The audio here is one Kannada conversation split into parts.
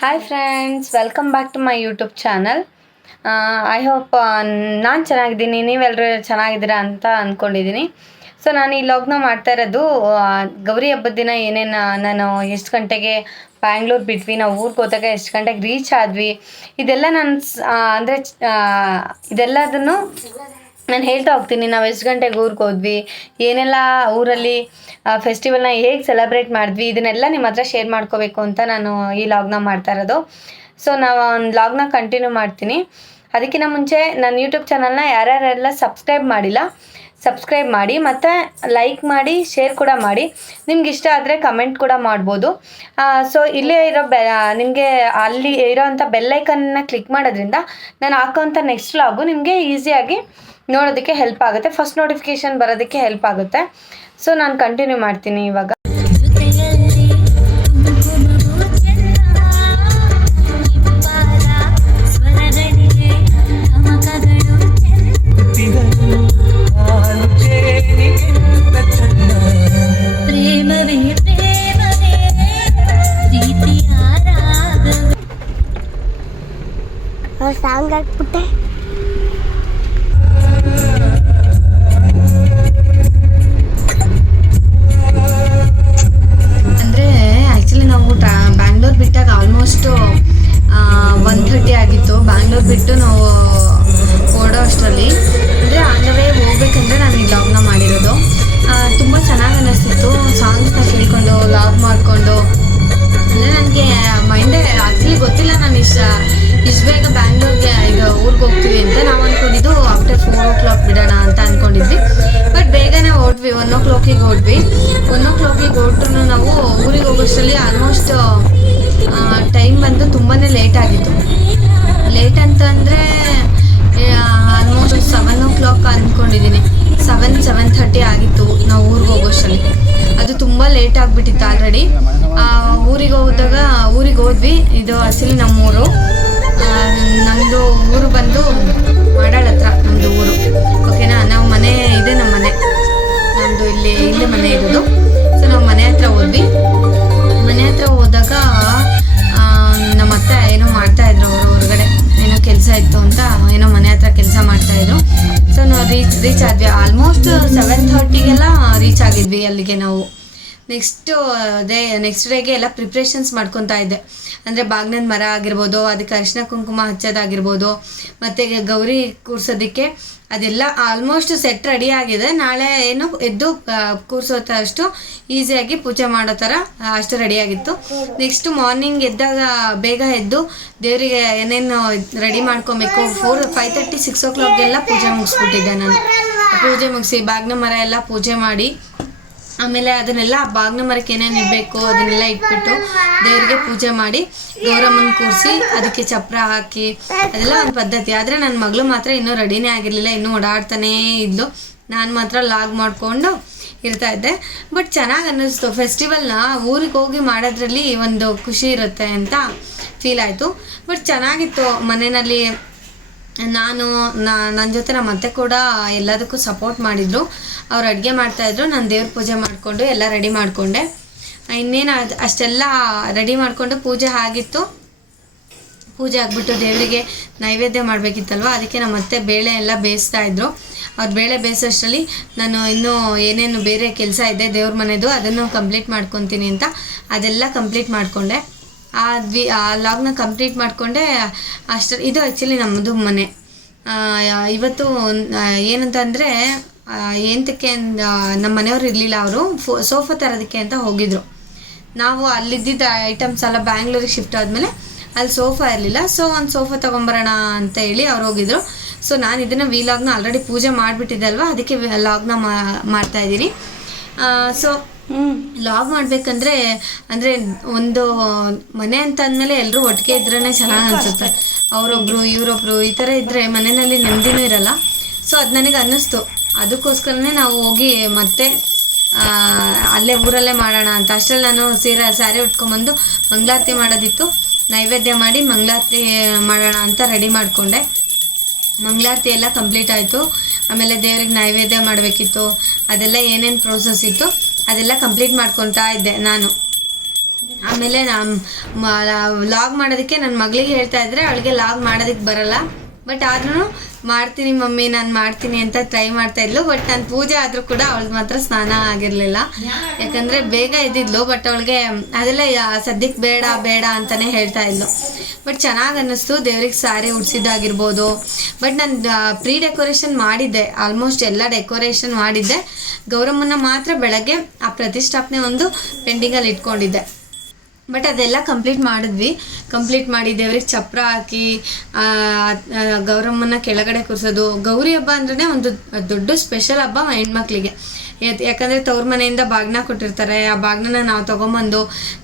Hi friends, welcome back to my YouTube channel. I hope ನಾನು ಚೆನ್ನಾಗಿದ್ದೀನಿ, ನೀವೆಲ್ಲರೂ ಚೆನ್ನಾಗಿದ್ದೀರಾ ಅಂತ ಅಂದ್ಕೊಂಡಿದ್ದೀನಿ. ಸೊ ನಾನು ಈ ಲಾಗ್ನ ಮಾಡ್ತಾ ಇರೋದು ಗೌರಿ ಹಬ್ಬದ ದಿನ ಏನೇನು ನಾನು ಎಷ್ಟು ಗಂಟೆಗೆ ಬ್ಯಾಂಗ್ಳೂರು ಬಿಟ್ವಿ, ನಾವು ಊರಿಗೆ ಹೋದಾಗ ಎಷ್ಟು ಗಂಟೆಗೆ ರೀಚ್ ಆದ್ವಿ, ಇದೆಲ್ಲ ನಾನು ಅಂದರೆ ಇದೆಲ್ಲದನ್ನು ನಾನು ಹೇಳ್ತಾ ಹೋಗ್ತೀನಿ. ನಾವು ಎಷ್ಟು ಗಂಟೆಗೆ ಊರಿಗೆ ಹೋದ್ವಿ, ಏನೆಲ್ಲ ಊರಲ್ಲಿ ಫೆಸ್ಟಿವಲ್ನ ಹೇಗೆ ಸೆಲೆಬ್ರೇಟ್ ಮಾಡಿದ್ವಿ, ಇದನ್ನೆಲ್ಲ ನಿಮ್ಮ ಹತ್ರ ಶೇರ್ ಮಾಡ್ಕೋಬೇಕು ಅಂತ ನಾನು ಈ ಲಾಗ್ನ ಮಾಡ್ತಾ ಇರೋದು. ಸೊ ನಾವು ಒಂದು ಲಾಗ್ನ ಕಂಟಿನ್ಯೂ ಮಾಡ್ತೀನಿ. ಅದಕ್ಕಿಂತ ಮುಂಚೆ ನನ್ನ ಯೂಟ್ಯೂಬ್ ಚಾನಲ್ನ ಯಾರ್ಯಾರೆಲ್ಲ ಸಬ್ಸ್ಕ್ರೈಬ್ ಮಾಡಿ ಮತ್ತು ಲೈಕ್ ಮಾಡಿ, ಶೇರ್ ಕೂಡ ಮಾಡಿ. ನಿಮ್ಗೆ ಇಷ್ಟ ಆದರೆ ಕಮೆಂಟ್ ಕೂಡ ಮಾಡ್ಬೋದು. ಸೊ ಇಲ್ಲೇ ಇರೋ ನಿಮಗೆ ಅಲ್ಲಿ ಇರೋವಂಥ ಬೆಲ್ಲೈಕನ್ನ ಕ್ಲಿಕ್ ಮಾಡೋದ್ರಿಂದ ನಾನು ಹಾಕೋವಂಥ ನೆಕ್ಸ್ಟ್ ಲಾಗು ನಿಮಗೆ ಈಸಿಯಾಗಿ ನೋಡೋದಕ್ಕೆ ಹೆಲ್ಪ್ ಆಗುತ್ತೆ, ಫಸ್ಟ್ ನೋಟಿಫಿಕೇಷನ್ ಬರೋದಕ್ಕೆ ಹೆಲ್ಪ್ ಆಗುತ್ತೆ. ಸೊ ನಾನು ಕಂಟಿನ್ಯೂ ಮಾಡ್ತೀನಿ ಇವಾಗ. ಸಾಂಗ್ ಹಾಕ್ಬಿಟ್ಟೆ. ಅಂದರೆ ಆ್ಯಕ್ಚುಲಿ ನಾವು ಬ್ಯಾಂಗ್ಳೂರು ಬಿಟ್ಟಾಗ ಆಲ್ಮೋಸ್ಟು 1:30 ಆಗಿತ್ತು. ಬ್ಯಾಂಗ್ಳೂರು ಬಿಟ್ಟು ನಾವು ಓಡೋ ಅಷ್ಟರಲ್ಲಿ ಅಂದರೆ ಆಂಧ್ರವೇ ಹೋಗ್ಬೇಕಂದ್ರೆ ನಾನು ಈ ಲಾಗ್ನ ಮಾಡಿರೋದು. ತುಂಬ ಚೆನ್ನಾಗಿ ಅನ್ನಿಸ್ತಿತ್ತು ಸಾಂಗ್ಸ್ನ ಕೇಳಿಕೊಂಡು ಲಾಗ್ ಮಾಡಿಕೊಂಡು. ಅಂದರೆ ನನಗೆ ಮೈಂಡೇ ಆ್ಯಕ್ಚುಲಿ ಗೊತ್ತಿಲ್ಲ ನಾನು ಇಷ್ಟು ಬೇಗ ಬ್ಯಾಂಗ್ಳೂರ್ಗೆ ಈಗ ಊರಿಗೆ ಹೋಗ್ತೀವಿ ಅಂತ. ನಾವು ಅಂದ್ಕೊಂಡಿದ್ದು ಆಫ್ಟರ್ 4 o'clock ಬಿಡೋಣ ಅಂತ ಅಂದ್ಕೊಂಡಿದ್ವಿ. ಬಟ್ ಬೇಗನೆ ಹೊರಟ್ವಿ, 1 o'clock ಹೊರಟ್ವಿ. 1 o'clock ಹೊರಟು ನಾವು ಊರಿಗೆ ಹೋಗೋಷ್ಟರಲ್ಲಿ ಆಲ್ಮೋಸ್ಟ್ ಟೈಮ್ ಬಂದು ತುಂಬಾ ಲೇಟ್ ಆಗಿತ್ತು. ಲೇಟ್ ಅಂತಂದರೆ ಆಲ್ಮೋಸ್ಟ್ 7 o'clock ಅಂದ್ಕೊಂಡಿದ್ದೀನಿ. 7:30 ಆಗಿತ್ತು ನಾವು ಊರಿಗೆ ಹೋಗೋಷ್ಟರಲ್ಲಿ. ಅದು ತುಂಬ ಲೇಟ್ ಆಗಿಬಿಟ್ಟಿತ್ತು ಆಲ್ರೆಡಿ. ಊರಿಗೆ ಹೋದ್ವಿ. ಇದು ಆ್ಯಕ್ಚುಲಿ ನಮ್ಮೂರು. ನಮ್ಮದು ಊರು ಬಂದು ಮಾಡಾಳ್ ಹತ್ರ ನಮ್ಮದು ಊರು, ಓಕೆನಾ. ನಾವು ಮನೆ ಇದೆ, ನಮ್ಮ ಮನೆ ನಮ್ಮದು ಇಲ್ಲೇ ಮನೆ ಇರೋದು. ಸೊ ನಾವು ಮನೆ ಹತ್ರ ಹೋದ್ವಿ. ಮನೆ ಹತ್ರ ಹೋದಾಗ ನಮ್ಮ ಅತ್ತೆ ಏನೋ ಮಾಡ್ತಾಯಿದ್ರು, ಅವರು ಹೊರಗಡೆ ಏನೋ ಕೆಲಸ ಇತ್ತು ಅಂತ ಏನೋ ಮನೆ ಹತ್ರ ಕೆಲಸ ಮಾಡ್ತಾಯಿದ್ರು. ಸೊ ನಾವು ರೀಚ್ ಆದ್ವಿ. ಆಲ್ಮೋಸ್ಟ್ 7:30 ರೀಚ್ ಆಗಿದ್ವಿ ಅಲ್ಲಿಗೆ ನಾವು. ನೆಕ್ಸ್ಟ್ ಡೇಗೆ ಎಲ್ಲ ಪ್ರಿಪ್ರೇಷನ್ಸ್ ಮಾಡ್ಕೊತಾ ಇದ್ದೆ. ಅಂದರೆ ಬಾಗ್ನದ ಮರ ಆಗಿರ್ಬೋದು, ಅದಕ್ಕೆ ಅರಿಶಿನ ಕುಂಕುಮ ಹಚ್ಚೋದಾಗಿರ್ಬೋದು, ಮತ್ತು ಗೌರಿ ಕೂರ್ಸೋದಕ್ಕೆ ಅದೆಲ್ಲ ಆಲ್ಮೋಸ್ಟ್ ಸೆಟ್ ರೆಡಿ ಆಗಿದೆ. ನಾಳೆ ಏನು ಎದ್ದು ಕೂರಿಸೋ ಅಷ್ಟು ಈಸಿಯಾಗಿ ಪೂಜೆ ಮಾಡೋ ಥರ ಅಷ್ಟು ರೆಡಿಯಾಗಿತ್ತು. ನೆಕ್ಸ್ಟ್ ಮಾರ್ನಿಂಗ್ ಎದ್ದಾಗ ಬೇಗ ಎದ್ದು ದೇವರಿಗೆ ಏನೇನು ರೆಡಿ ಮಾಡ್ಕೊಬೇಕು. 5:30 6 o'clock ಪೂಜೆ ಮುಗಿಸ್ಬಿಟ್ಟಿದ್ದೆ ನಾನು. ಪೂಜೆ ಮುಗಿಸಿ ಬಾಗ್ನ ಮರ ಎಲ್ಲ ಪೂಜೆ ಮಾಡಿ, ಆಮೇಲೆ ಅದನ್ನೆಲ್ಲ ಬಾಗ್ನ ಮರಕ್ಕೆ ಏನೇನು ಇಡಬೇಕು ಅದನ್ನೆಲ್ಲ ಇಟ್ಬಿಟ್ಟು ದೇವರಿಗೆ ಪೂಜೆ ಮಾಡಿ ಗೌರಮ್ಮನ ಕೂರಿಸಿ ಅದಕ್ಕೆ ಚಪ್ರ ಹಾಕಿ ಅದೆಲ್ಲ ಒಂದು ಪದ್ಧತಿ. ಆದರೆ ನನ್ನ ಮಗಳು ಮಾತ್ರ ಇನ್ನೂ ರೆಡಿನೇ ಆಗಿರಲಿಲ್ಲ, ಇನ್ನೂ ಓಡಾಡ್ತಾನೇ ಇದ್ಲು. ನಾನು ಮಾತ್ರ ಲಾಗ್ ಮಾಡಿಕೊಂಡು ಇರ್ತಾಯಿದ್ದೆ. ಬಟ್ ಚೆನ್ನಾಗಿ ಅನ್ನಿಸ್ತು. ಫೆಸ್ಟಿವಲ್ನ ಊರಿಗೆ ಹೋಗಿ ಮಾಡೋದ್ರಲ್ಲಿ ಒಂದು ಖುಷಿ ಇರುತ್ತೆ ಅಂತ ಫೀಲ್ ಆಯಿತು. ಬಟ್ ಚೆನ್ನಾಗಿತ್ತು. ಮನೆಯಲ್ಲಿ ನನ್ನ ಜೊತೆ ನಮ್ಮ ಅತ್ತೆ ಕೂಡ ಎಲ್ಲದಕ್ಕೂ ಸಪೋರ್ಟ್ ಮಾಡಿದರು. ಅವ್ರು ಅಡುಗೆ ಮಾಡ್ತಾಯಿದ್ರು, ನಾನು ದೇವ್ರ ಪೂಜೆ ಮಾಡಿಕೊಂಡು ಎಲ್ಲ ರೆಡಿ ಮಾಡಿಕೊಂಡೆ. ಇನ್ನೇನು ಅಷ್ಟೆಲ್ಲ ರೆಡಿ ಮಾಡಿಕೊಂಡು ಪೂಜೆ ಆಗಿತ್ತು. ಪೂಜೆ ಆಗಿಬಿಟ್ಟು ದೇವರಿಗೆ ನೈವೇದ್ಯ ಮಾಡಬೇಕಿತ್ತಲ್ವ, ಅದಕ್ಕೆ ನಮ್ಮ ಅತ್ತೆ ಬೇಳೆ ಎಲ್ಲ ಬೇಯಿಸ್ತಾಯಿದ್ರು. ಅವ್ರು ಬೇಳೆ ಬೇಯಿಸೋಷ್ಟರಲ್ಲಿ ನಾನು ಇನ್ನೂ ಏನೇನು ಬೇರೆ ಕೆಲಸ ಇದೆ ದೇವ್ರ ಮನೆದು ಅದನ್ನು ಕಂಪ್ಲೀಟ್ ಮಾಡ್ಕೊತೀನಿ ಅಂತ ಅದೆಲ್ಲ ಕಂಪ್ಲೀಟ್ ಮಾಡಿಕೊಂಡೆ. ಆ ಲಾಗ್ನ ಕಂಪ್ಲೀಟ್ ಮಾಡಿಕೊಂಡೆ ಇದು ಆ್ಯಕ್ಚುಲಿ ನಮ್ಮದು ಮನೆ. ಇವತ್ತು ಏನಂತಂದರೆ ಏನಕ್ಕೆ ನಮ್ಮ ಮನೆಯವ್ರು ಇರಲಿಲ್ಲ, ಅವರು ಸೋಫಾ ತರೋದಕ್ಕೆ ಅಂತ ಹೋಗಿದ್ರು. ನಾವು ಅಲ್ಲಿದ್ದಿದ್ದ ಐಟಮ್ಸ್ ಎಲ್ಲ ಬ್ಯಾಂಗ್ಳೂರಿಗೆ ಶಿಫ್ಟ್ ಆದಮೇಲೆ ಅಲ್ಲಿ ಸೋಫಾ ಇರಲಿಲ್ಲ. ಸೊ ಒಂದು ಸೋಫಾ ತೊಗೊಂಬರೋಣ ಅಂತ ಹೇಳಿ ಅವ್ರು ಹೋಗಿದ್ರು. ಸೊ ನಾನು ಇದನ್ನು ಲಾಗ್ನ ಆಲ್ರೆಡಿ ಪೂಜೆ ಮಾಡಿಬಿಟ್ಟಿದ್ದೆ ಅಲ್ವಾ, ಅದಕ್ಕೆ ಲಾಗ್ನ ಮಾಡ್ತಾಯಿದ್ದೀನಿ. ಸೊ ಲಾಗ್ ಮಾಡಬೇಕಂದ್ರೆ ಅಂದರೆ ಒಂದು ಮನೆ ಅಂತ ಅಂದಮೇಲೆ ಎಲ್ಲರೂ ಒಟ್ಟಿಗೆ ಇದ್ರೇ ಚೆನ್ನಾಗಿ ಅನಿಸುತ್ತೆ. ಅವರೊಬ್ಬರು ಇವರೊಬ್ಬರು ಈ ಥರ ಇದ್ದರೆ ಮನೆಯಲ್ಲಿ ನೆಮ್ಮದಿನೂ ಇರಲ್ಲ. ಸೊ ಅದು ನನಗೆ ಅನ್ನಿಸ್ತು. ಅದಕ್ಕೋಸ್ಕರನೇ ನಾವು ಹೋಗಿ ಮತ್ತೆ ಅಲ್ಲೇ ಊರಲ್ಲೇ ಮಾಡೋಣ ಅಂತ. ಅಷ್ಟರಲ್ಲಿ ನಾನು ಸ್ಯಾರಿ ಉಟ್ಕೊಂಬಂದು ಮಂಗಳಾರತಿ ಮಾಡೋದಿತ್ತು. ನೈವೇದ್ಯ ಮಾಡಿ ಮಂಗಳಾರತಿ ಮಾಡೋಣ ಅಂತ ರೆಡಿ ಮಾಡಿಕೊಂಡೆ. ಮಂಗಳಾರತಿ ಎಲ್ಲ ಕಂಪ್ಲೀಟ್ ಆಯಿತು. ಆಮೇಲೆ ದೇವ್ರಿಗೆ ನೈವೇದ್ಯ ಮಾಡಬೇಕಿತ್ತು, ಅದೆಲ್ಲ ಏನೇನು ಪ್ರೋಸೆಸ್ ಇತ್ತು ಅದೆಲ್ಲ ಕಂಪ್ಲೀಟ್ ಮಾಡ್ಕೊತಾ ಇದ್ದೆ ನಾನು. ಆಮೇಲೆ ಲಾಗ್ ಮಾಡೋದಕ್ಕೆ ನನ್ನ ಮಗಳಿಗೆ ಹೇಳ್ತಾ ಇದ್ರೆ ಅವಳಿಗೆ ಲಾಗ್ ಮಾಡೋದಕ್ಕೆ ಬರಲ್ಲ, ಬಟ್ ಆದ್ರೂ ಮಾಡ್ತೀನಿ ಮಮ್ಮಿ ನಾನು ಮಾಡ್ತೀನಿ ಅಂತ ಟ್ರೈ ಮಾಡ್ತಾ ಇದ್ಲು. ಬಟ್ ನಾನು ಪೂಜೆ ಆದರೂ ಕೂಡ ಅವಳಿಗೆ ಮಾತ್ರ ಸ್ನಾನ ಆಗಿರಲಿಲ್ಲ, ಯಾಕಂದರೆ ಬೇಗ ಇದ್ದಿದ್ಲು. ಬಟ್ ಅವಳಿಗೆ ಅದೆಲ್ಲ ಸದ್ಯಕ್ಕೆ ಬೇಡ ಬೇಡ ಅಂತಲೇ ಹೇಳ್ತಾ ಇದ್ಲು. ಬಟ್ ಚೆನ್ನಾಗಿ ಅನ್ನಿಸ್ತು, ದೇವ್ರಿಗೆ ಸಾರಿ ಉಡ್ಸಿದ್ದಾಗಿರ್ಬೋದು. ಬಟ್ ನಾನು ಪ್ರೀ ಡೆಕೋರೇಷನ್ ಮಾಡಿದ್ದೆ, ಆಲ್ಮೋಸ್ಟ್ ಎಲ್ಲ ಡೆಕೋರೇಷನ್ ಮಾಡಿದ್ದೆ. ಗೌರಮ್ಮನ ಮಾತ್ರ ಬೆಳಗ್ಗೆ ಆ ಪ್ರತಿಷ್ಠಾಪನೆ ಒಂದು ಪೆಂಡಿಂಗಲ್ಲಿ ಇಟ್ಕೊಂಡಿದ್ದೆ. ಬಟ್ ಅದೆಲ್ಲ ಕಂಪ್ಲೀಟ್ ಮಾಡಿದ್ವಿ. ಕಂಪ್ಲೀಟ್ ಮಾಡಿ ದೇವ್ರಿಗೆ ಚಪ್ರ ಹಾಕಿ ಗೌರಮ್ಮನ ಕೆಳಗಡೆ ಕೂರಿಸೋದು. ಗೌರಿ ಹಬ್ಬ ಅಂದ್ರೆ ಒಂದು ದೊಡ್ಡ ಸ್ಪೆಷಲ್ ಹಬ್ಬ ಹೆಣ್ಮಕ್ಳಿಗೆ. ಯಾಕಂದರೆ ತವ್ರ ಮನೆಯಿಂದ ಬಾಗ್ನ ಕೊಟ್ಟಿರ್ತಾರೆ, ಆ ಬಾಗ್ನ ನಾವು ತೊಗೊಂಬಂದು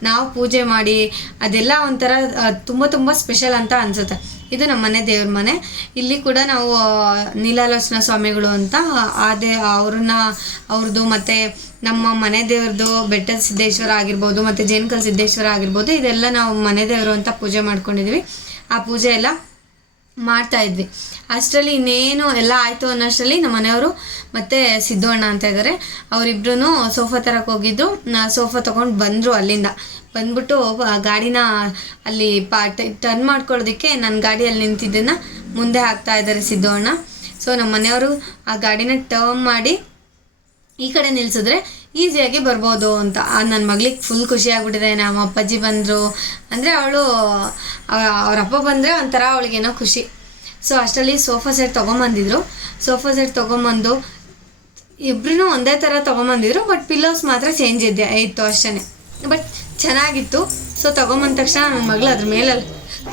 ನಾವು ಪೂಜೆ ಮಾಡಿ ಅದೆಲ್ಲ ಒಂಥರ ತುಂಬ ತುಂಬ ಸ್ಪೆಷಲ್ ಅಂತ ಅನಿಸುತ್ತೆ. ಇದು ನಮ್ಮ ಮನೆ ದೇವ್ರ ಮನೆ. ಇಲ್ಲಿ ಕೂಡ ನಾವು ನೀಲಾಲೋಚನಾ ಸ್ವಾಮಿಗಳು ಅಂತ ಅವ್ರದ್ದು ಮತ್ತು ನಮ್ಮ ಮನೆ ದೇವ್ರದ್ದು ಬೆಟ್ಟದ ಸಿದ್ದೇಶ್ವರ ಆಗಿರ್ಬೋದು ಮತ್ತು ಜೇನ್ಕಲ್ ಸಿದ್ದೇಶ್ವರ ಆಗಿರ್ಬೋದು, ಇದೆಲ್ಲ ನಾವು ಮನೆ ದೇವರು ಅಂತ ಪೂಜೆ ಮಾಡ್ಕೊಂಡಿದ್ವಿ. ಆ ಪೂಜೆ ಎಲ್ಲ ಮಾಡ್ತಾಯಿದ್ವಿ. ಅಷ್ಟರಲ್ಲಿ ಇನ್ನೇನು ಎಲ್ಲ ಆಯಿತು ಅನ್ನೋಷ್ಟರಲ್ಲಿ ನಮ್ಮ ಮನೆಯವರು ಮತ್ತು ಸಿದ್ದು ಅಣ್ಣ ಅಂತ ಇದ್ದಾರೆ, ಅವರಿಬ್ರು ಸೋಫಾ ತರಕ್ಕೆ ಹೋಗಿದ್ದು. ಸೋಫಾ ತೊಗೊಂಡು ಬಂದರು. ಅಲ್ಲಿಂದ ಬಂದ್ಬಿಟ್ಟು ಗಾಡಿನ ಅಲ್ಲಿ ಟರ್ನ್ ಮಾಡ್ಕೊಳ್ಳೋದಕ್ಕೆ ನನ್ನ ಗಾಡಿಯಲ್ಲಿ ನಿಂತಿದ್ದನ್ನು ಮುಂದೆ ಹಾಕ್ತಾ ಇದ್ದಾರೆ ಸಿದ್ದು ಅಣ್ಣ. ಸೊ ನಮ್ಮ ಮನೆಯವರು ಆ ಗಾಡಿನ ಟರ್ನ್ ಮಾಡಿ ಈ ಕಡೆ ನಿಲ್ಲಿಸಿದ್ರೆ ಈಸಿಯಾಗಿ ಬರ್ಬೋದು ಅಂತ. ನನ್ನ ಮಗಳಿಗೆ ಫುಲ್ ಖುಷಿ ಆಗ್ಬಿಟ್ಟಿದೆ. ನಮ್ಮ ಅಪ್ಪಾಜಿ ಬಂದರು ಅಂದರೆ ಅವರಪ್ಪ ಬಂದರೆ ಒಂಥರ ಅವಳಿಗೇನೋ ಖುಷಿ. ಸೊ ಅಷ್ಟರಲ್ಲಿ ಸೋಫಾ ಸೆಟ್ ತೊಗೊಂಬಂದಿದ್ರು. ಸೋಫಾ ಸೆಟ್ ತೊಗೊಂಬಂದು ಇಬ್ಬರೂ ಒಂದೇ ಥರ ತೊಗೊಂಬಂದಿದ್ರು, ಬಟ್ ಪಿಲ್ಲೋಸ್ ಮಾತ್ರ ಚೇಂಜ್ ಇತ್ತು ಅಷ್ಟೇ. ಬಟ್ ಚೆನ್ನಾಗಿತ್ತು. ಸೊ ತೊಗೊಂಬಂದ ತಕ್ಷಣ ನನ್ನ ಮಗಳು ಅದ್ರ ಮೇಲೆ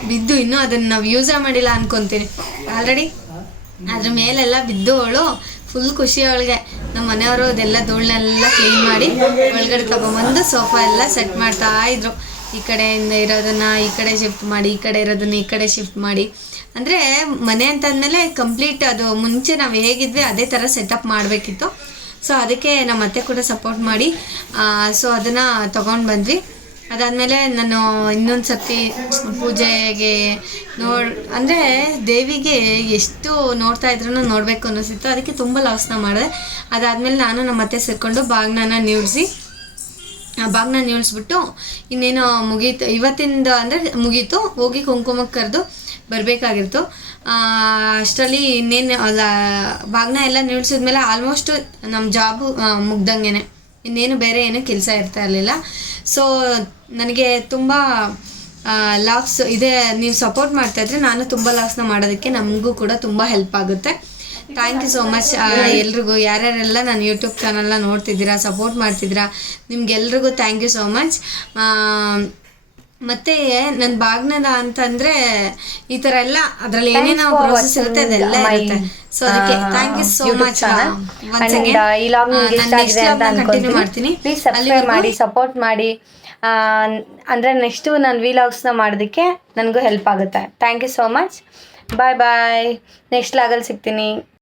ಬಿದ್ದು, ಇನ್ನೂ ಅದನ್ನು ನಾವು ಯೂಸೇ ಮಾಡಿಲ್ಲ ಅಂದ್ಕೊತೀನಿ. ಆಲ್ರೆಡಿ ಅದ್ರ ಮೇಲೆಲ್ಲ ಬಿದ್ದು ಅವಳು ಫುಲ್ ಖುಷಿ ಅವಳಿಗೆ. ನಮ್ಮ ಮನೆಯವರು ಅದೆಲ್ಲ ಧೂಳನ್ನೆಲ್ಲ ಕ್ಲೀನ್ ಮಾಡಿ ಒಳಗಡೆ ತೊಗೊಂಬಂದು ಸೋಫಾ ಎಲ್ಲ ಸೆಟ್ ಮಾಡ್ತಾ ಇದ್ರು. ಈ ಕಡೆಯಿಂದ ಇರೋದನ್ನು ಈ ಕಡೆ ಶಿಫ್ಟ್ ಮಾಡಿ, ಈ ಕಡೆ ಇರೋದನ್ನು ಈ ಕಡೆ ಶಿಫ್ಟ್ ಮಾಡಿ. ಅಂದರೆ ಮನೆ ಅಂತಂದಮೇಲೆ ಕಂಪ್ಲೀಟ್ ಅದು ಮುಂಚೆ ನಾವು ಹೇಗಿದ್ವಿ ಅದೇ ಥರ ಸೆಟಪ್ ಮಾಡಬೇಕಿತ್ತು. ಸೊ ಅದಕ್ಕೆ ನಮ್ಮ ಅತ್ತೆ ಕೂಡ ಸಪೋರ್ಟ್ ಮಾಡಿ ಸೊ ಅದನ್ನು ತೊಗೊಂಡು ಬಂದ್ವಿ. ಅದಾದಮೇಲೆ ನಾನು ಇನ್ನೊಂದು ಸರ್ತಿ ಪೂಜೆಗೆ ಅಂದರೆ ದೇವಿಗೆ ಎಷ್ಟು ನೋಡ್ತಾ ಇದ್ರೂ ನೋಡಬೇಕು ಅನ್ನಿಸ್ತಿತ್ತು. ಅದಕ್ಕೆ ತುಂಬ ಲಾಸ್ನ ಮಾಡಿದೆ. ಅದಾದಮೇಲೆ ನಾನು ನಮ್ಮ ಅತ್ತೆ ಸೇರಿಕೊಂಡು ಬಾಗ್ನ ನೀಳಿಸ್ಬಿಟ್ಟು ಇನ್ನೇನು ಮುಗೀತು ಇವತ್ತಿಂದ ಅಂದರೆ ಮುಗೀತು. ಹೋಗಿ ಕುಂಕುಮಕ್ಕೆ ಕರೆದು ಬರಬೇಕಾಗಿತ್ತು. ಅಷ್ಟರಲ್ಲಿ ಇನ್ನೇನು ಬಾಗ್ನ ಎಲ್ಲ ನೀಳಿಸಿದ್ಮೇಲೆ ಆಲ್ಮೋಸ್ಟ್ ನಮ್ಮ ಜಾಬು ಮುಗ್ದಂಗೆ, ಇನ್ನೇನು ಬೇರೆ ಏನೂ ಕೆಲಸ ಇರ್ತಾ ಇರಲಿಲ್ಲ. ಸೊ ನನಗೆ ತುಂಬ ಲಾಗ್ಸ್ ಇದೆ, ನೀವು ಸಪೋರ್ಟ್ ಮಾಡ್ತಾಯಿದ್ರೆ ನಾನು ತುಂಬ ಲಾಗ್ಸ್ನ ಮಾಡೋದಕ್ಕೆ ನಮಗೂ ಕೂಡ ತುಂಬ ಹೆಲ್ಪ್ ಆಗುತ್ತೆ. ಥ್ಯಾಂಕ್ ಯು ಸೋ ಮಚ್ ಎಲ್ರಿಗೂ. ಯಾರ್ಯಾರೆಲ್ಲ ನಾನು ಯೂಟ್ಯೂಬ್ ಚಾನಲ್ನ ನೋಡ್ತಿದ್ದೀರಾ, ಸಪೋರ್ಟ್ ಮಾಡ್ತಿದ್ದೀರಾ, ನಿಮ್ಗೆಲ್ರಿಗೂ ಥ್ಯಾಂಕ್ ಯು ಸೋ ಮಚ್. ಮತ್ತು ನನ್ನ ಬಾಗ್ನದ ಅಂತಂದರೆ ಈ ಥರ ಎಲ್ಲ ಅದರಲ್ಲಿ ಏನೇನೋ ಪ್ರೋಸೆಸ್ ಇರುತ್ತೆ ಅದೆಲ್ಲ ಇರುತ್ತೆ. ಸೊ ಅದಕ್ಕೆ thank you so much. Continue ಮಾಡ್ತೀನಿ. ಪ್ಲೀಸ್ ಸಬ್ಸ್ಕ್ರೈಬ್ ಮಾಡಿ, ಸಪೋರ್ಟ್ ಮಾಡಿ. ಅಂದರೆ ನೆಕ್ಸ್ಟು ನಾನು ವಿಲಾಗ್ಸ್ನ ಮಾಡೋದಕ್ಕೆ ನನಗೂ ಹೆಲ್ಪ್ ಆಗುತ್ತೆ. Thank you so much. Bye bye. Next ಲಾಗಲ್ಲಿ ಸಿಗ್ತೀನಿ.